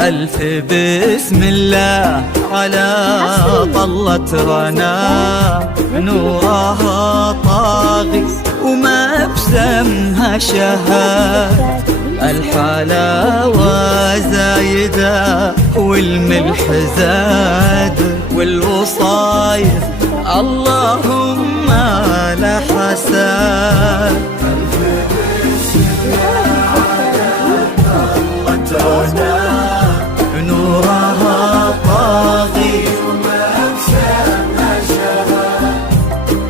ألف بسم الله على طلة رنا، نورها طاغي وما بسمها شهاد. الحلاوة زايدة والملح زاد، والوصايف اللهم لا حساد. نورها طاغي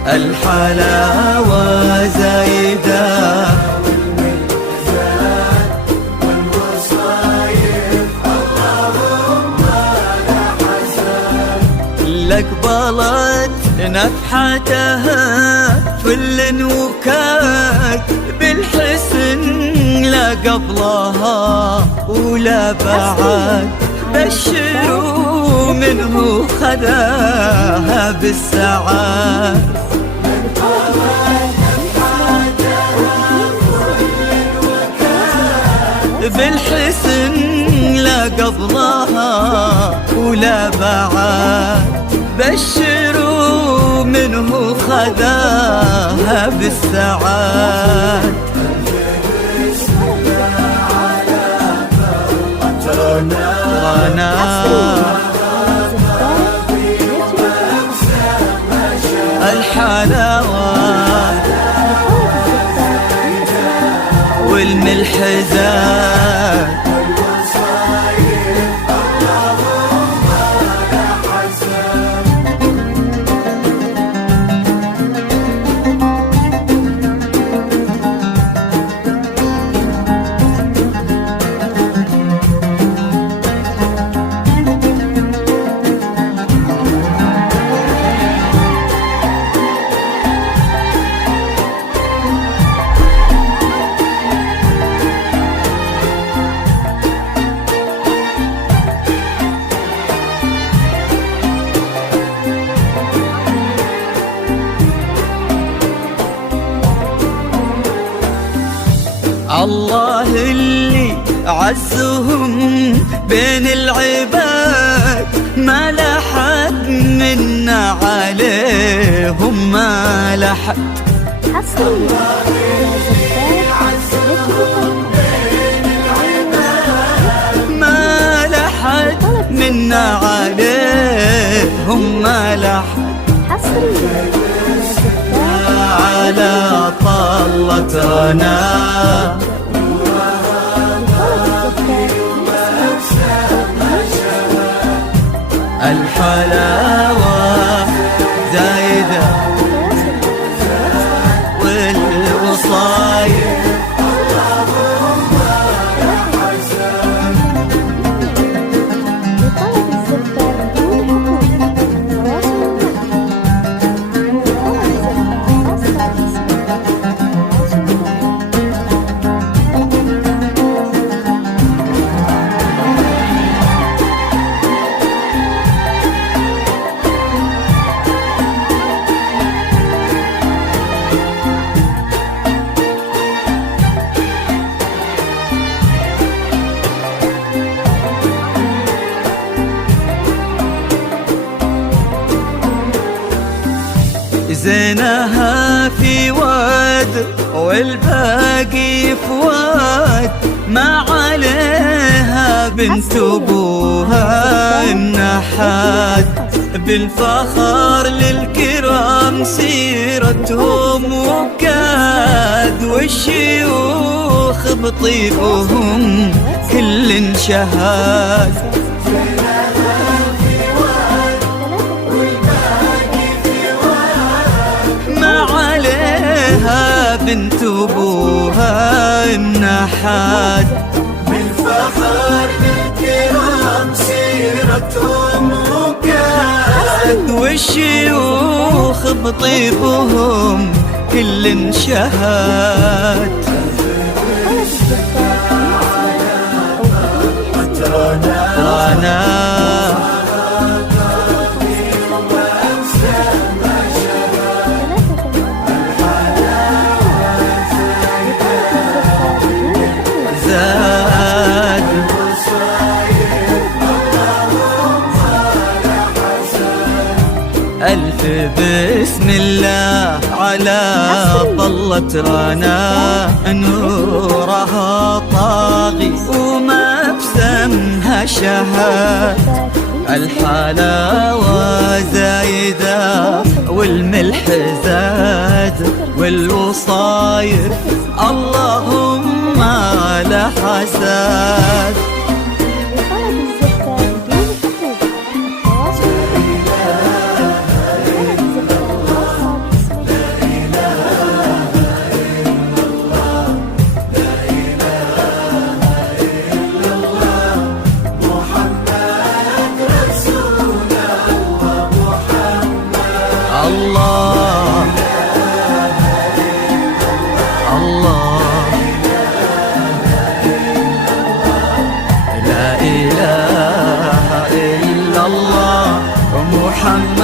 الحلاوة زايدة، لقبلت نفحتها فل وكاد، بالحسن لا قبلها ولا بعد. بشروا منه خذاها بالسعاد، بالحسن لا قبلها ولا بعد. بشروا منه خذاها بالسعاد. الحلاوة والملح زاد، الله اللي عزهم بين العباد، ما لحد منا عليهم ما لحد. الله اللي عزهم بين العباد، ما لحد منا عليهم ما لحد. على طلة رنا الحلاوة زايدة والوصايف زينها في واد والباقي في واد، ما عليها بنت ابوها النحات. بالفخر للكرام سيرتهم وكاد، والشيوخ بطيبهم كل شهاد. بنت ابوها النحات، بالفخر للكرام سيرتهم وكاد، والشيوخ بطيبهم كل شهاد. رانا زاد ألف بسم الله على طلت رانا نورها طاغي وما بسمها شهاد. الحلاوة زايدة والملح زاد والوصايف اللهم لا حساد. الله الله لا إله إلا الله محمد